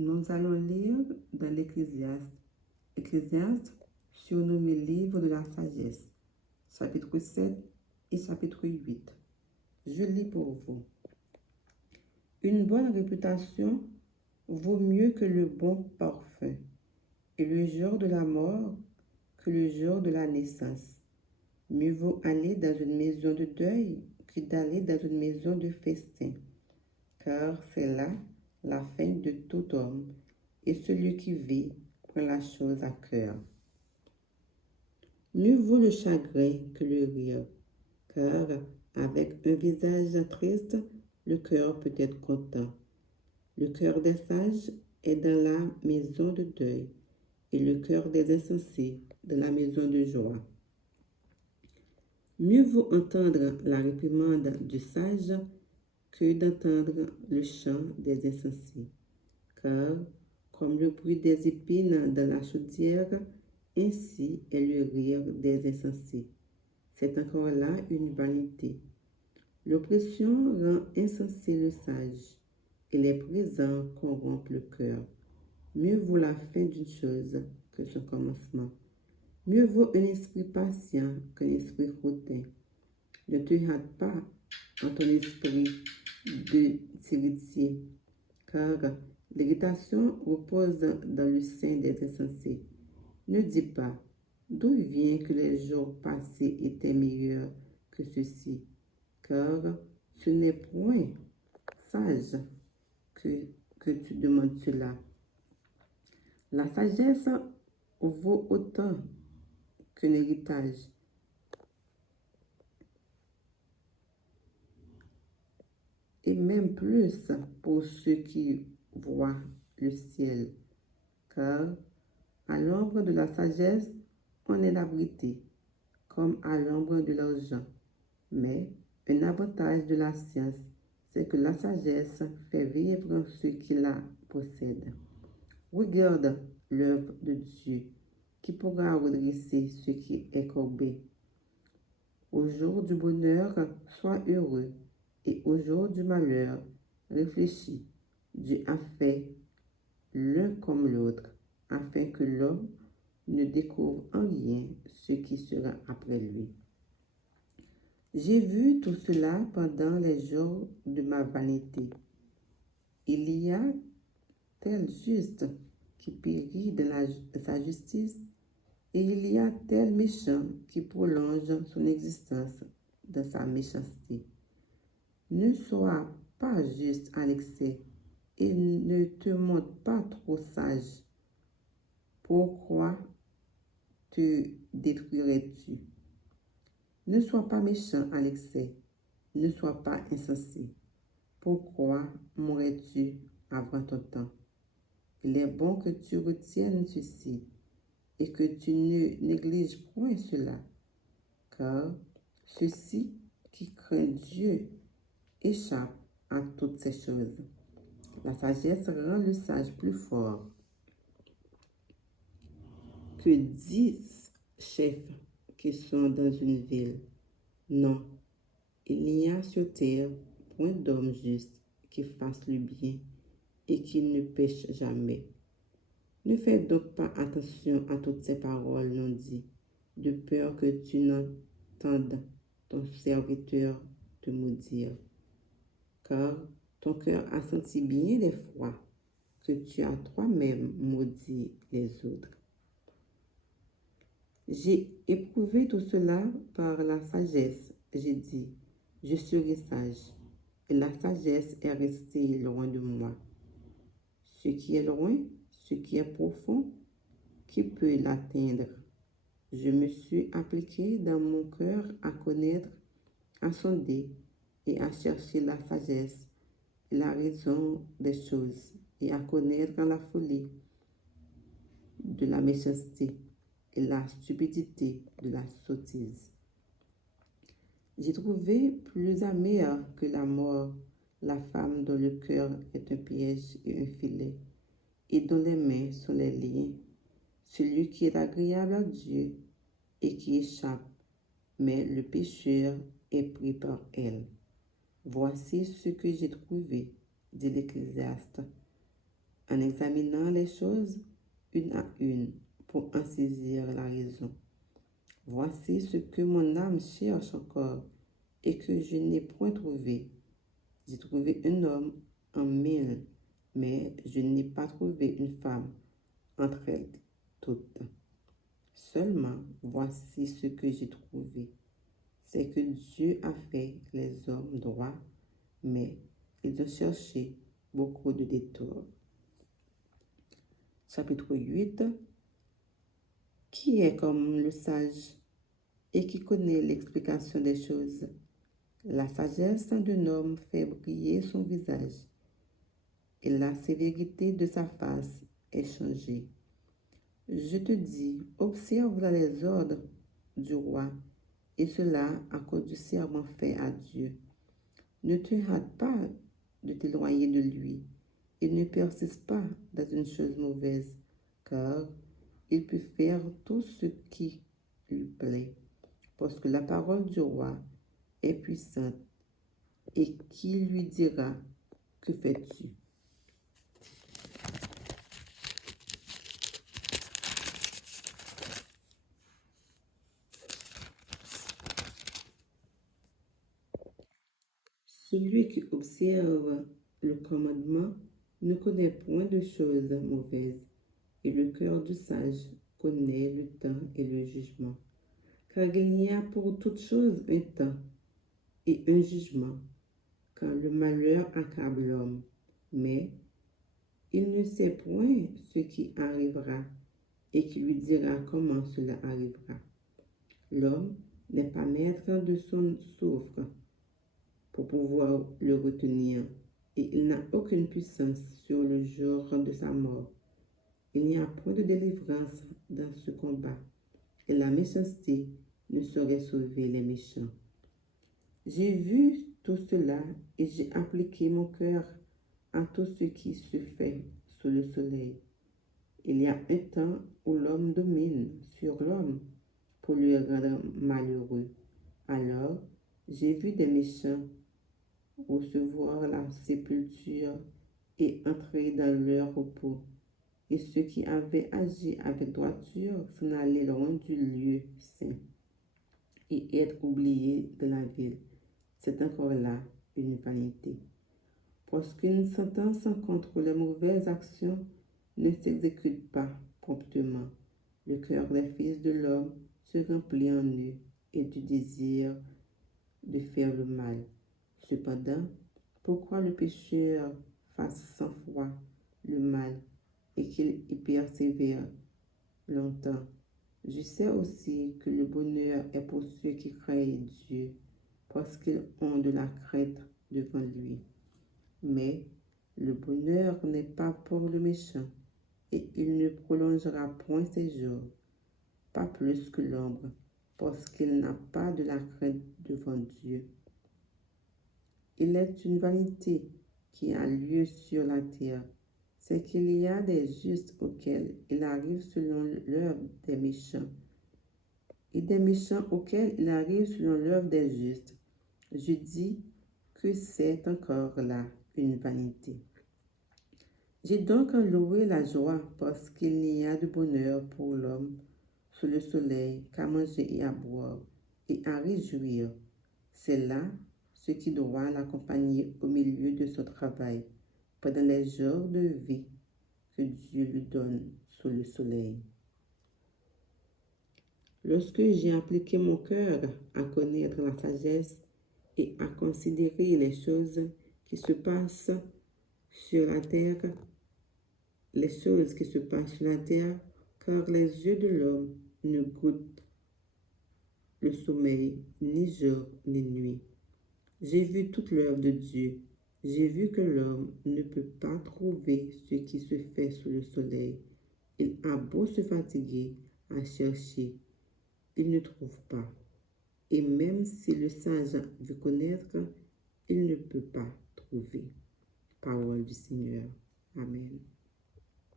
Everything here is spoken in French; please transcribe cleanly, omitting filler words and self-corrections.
Nous allons lire dans l'Ecclésiaste. Ecclésiaste, surnommé livre de la sagesse, chapitre 7 et chapitre 8. Je lis pour vous. Une bonne réputation vaut mieux que le bon parfum, et le jour de la mort que le jour de la naissance. Mieux vaut aller dans une maison de deuil que d'aller dans une maison de festin, car c'est là la fin de tout homme, et celui qui vit prend la chose à cœur. Mieux vaut le chagrin que le rire, car avec un visage triste, le cœur peut être content. Le cœur des sages est dans la maison de deuil, et le cœur des insensés dans la maison de joie. Mieux vaut entendre la réprimande du sage que d'entendre le chant des insensés, car, comme le bruit des épines dans la chaudière, ainsi est le rire des insensés. C'est encore là une vanité. L'oppression rend insensé le sage, et les présents corrompent le cœur. Mieux vaut la fin d'une chose que son commencement. Mieux vaut un esprit patient qu'un esprit hautain. Ne te hâte pas en ton esprit de t'irriter, car l'irritation repose dans le sein des insensés. Ne dis pas, d'où vient que les jours passés étaient meilleurs que ceux-ci, car ce n'est point sage que tu demandes cela. La sagesse vaut autant qu'un héritage. Et même plus pour ceux qui voient le ciel, car à l'ombre de la sagesse, on est abrité, comme à l'ombre de l'argent. Mais un avantage de la science, c'est que la sagesse fait vivre ceux qui la possèdent. Regarde l'œuvre de Dieu, qui pourra redresser ce qui est courbé. Au jour du bonheur, sois heureux, et au jour du malheur, réfléchis. Dieu a fait l'un comme l'autre, afin que l'homme ne découvre en rien ce qui sera après lui. J'ai vu tout cela pendant les jours de ma vanité. Il y a tel juste qui périt de sa justice, et il y a tel méchant qui prolonge son existence dans sa méchanceté. Ne sois pas juste à l'excès, et ne te montre pas trop sage. Pourquoi te détruirais-tu? Ne sois pas méchant à l'excès, ne sois pas insensé. Pourquoi mourrais-tu avant ton temps? Il est bon que tu retiennes ceci et que tu ne négliges point cela, car ceux-ci qui craignent Dieu échappent à toutes ces choses. La sagesse rend le sage plus fort que 10 chefs qui sont dans une ville. Non, il n'y a sur terre point d'homme juste qui fasse le bien et qui ne pêche jamais. Ne fais donc pas attention à toutes ces paroles non dites, de peur que tu n'entendes ton serviteur te maudire. Car ton cœur a senti bien des fois que tu as toi-même maudit les autres. J'ai éprouvé tout cela par la sagesse. J'ai dit, je serai sage, et la sagesse est restée loin de moi. Ce qui est loin, ce qui est profond, qui peut l'atteindre? Je me suis appliqué dans mon cœur à connaître, à sonder et à chercher la sagesse et la raison des choses, et à connaître la folie de la méchanceté et la stupidité de la sottise. J'ai trouvé plus amère que la mort la femme dont le cœur est un piège et un filet, et dont les mains sont les liens, celui qui est agréable à Dieu et qui échappe, mais le pécheur est pris par elle. Voici ce que j'ai trouvé, dit l'Ecclésiaste. en examinant les choses une à une pour en saisir la raison. Voici ce que mon âme cherche encore et que je n'ai point trouvé. J'ai trouvé un homme en 1000, mais je n'ai pas trouvé une femme entre elles toutes. Seulement, voici ce que j'ai trouvé, c'est que Dieu a fait les hommes droits, mais ils ont cherché beaucoup de détours. Chapitre 8. Qui est comme le sage et qui connaît l'explication des choses? La sagesse d'un homme fait briller son visage, et la sévérité de sa face est changée. Je te dis, observe les ordres du roi, et cela à cause du serment fait à Dieu. Ne te hâte pas de t'éloigner de lui, et ne persiste pas dans une chose mauvaise, car il peut faire tout ce qui lui plaît, parce que la parole du roi est puissante, et qui lui dira, que fais-tu? Celui qui observe le commandement ne connaît point de choses mauvaises, et le cœur du sage connaît le temps et le jugement. Car il y a pour toute chose un temps et un jugement, quand le malheur accable l'homme. Mais il ne sait point ce qui arrivera, et qui lui dira comment cela arrivera. L'homme n'est pas maître de son souffle pour pouvoir le retenir, et il n'a aucune puissance sur le jour de sa mort. Il n'y a point de délivrance dans ce combat, et la méchanceté ne saurait sauver les méchants. J'ai vu tout cela, et j'ai appliqué mon cœur à tout ce qui se fait sous le soleil. Il y a un temps où l'homme domine sur l'homme pour le rendre malheureux. Alors, j'ai vu des méchants recevoir la sépulture et entrer dans leur repos. Et ceux qui avaient agi avec droiture s'en allaient loin du lieu saint et être oubliés de la ville. C'est encore là une vanité. Parce qu'une sentence contre les mauvaises actions ne s'exécute pas promptement, le cœur des fils de l'homme se remplit en eux et du désir de faire le mal. Cependant, pourquoi le pécheur fasse sans foi le mal et qu'il y persévère longtemps? Je sais aussi que le bonheur est pour ceux qui craignent Dieu, parce qu'ils ont de la crainte devant lui. Mais le bonheur n'est pas pour le méchant, et il ne prolongera point ses jours, pas plus que l'ombre, parce qu'il n'a pas de la crainte devant Dieu. Il est une vanité qui a lieu sur la terre, c'est qu'il y a des justes auxquels il arrive selon l'œuvre des méchants, et des méchants auxquels il arrive selon l'œuvre des justes. Je dis que c'est encore là une vanité. J'ai donc loué la joie parce qu'il n'y a de bonheur pour l'homme sous le soleil qu'à manger et à boire et à réjouir. C'est là ce qui doit l'accompagner au milieu de son travail, pendant les jours de vie que Dieu lui donne sous le soleil. Lorsque j'ai appliqué mon cœur à connaître la sagesse et à considérer les choses qui se passent sur la terre, car les yeux de l'homme ne goûtent le sommeil, ni jour, ni nuit. J'ai vu toute l'œuvre de Dieu. J'ai vu que l'homme ne peut pas trouver ce qui se fait sous le soleil. Il a beau se fatiguer à chercher, il ne trouve pas. Et même si le sage veut connaître, il ne peut pas trouver. Parole du Seigneur. Amen.